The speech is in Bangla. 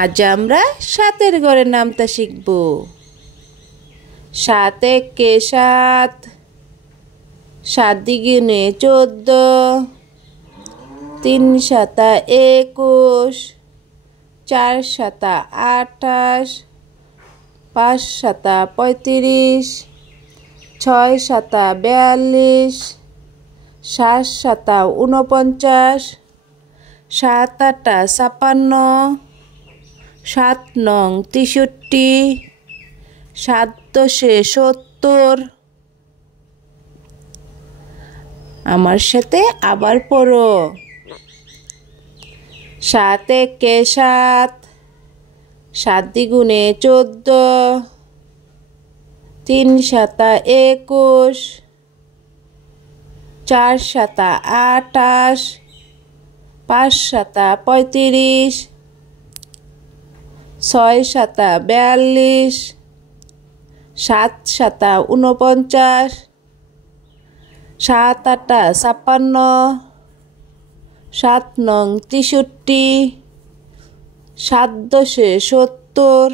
আজ আমরা সাতের ঘরের নামতা শিখব। ৭ একে ৭, ৭ দ্বিগুণে ১৪, ৩ সাতা ২১, ৪ সাতা ২৮, ৫ সাতা ৩৫, ৬ সাতা ৪২, ৭ সাতা ৪৯, ৭ আটা ৫৬, ৭ নং ৬৩, ৭ দশে ৭০। আমার সাথে আবার পড়ো। ৭ একে ৭, ৭ দ্বিগুণে ১৪, ৩ সাতা ২১, ৪ সাতা ২৮, ৫ সাতা ৩৫, ৬ সাতা ৪২, ৭ সাতা ৪৯, ৭ আটা ৫৬, ৭ নং ৬৩, ৭ দশে ৭০।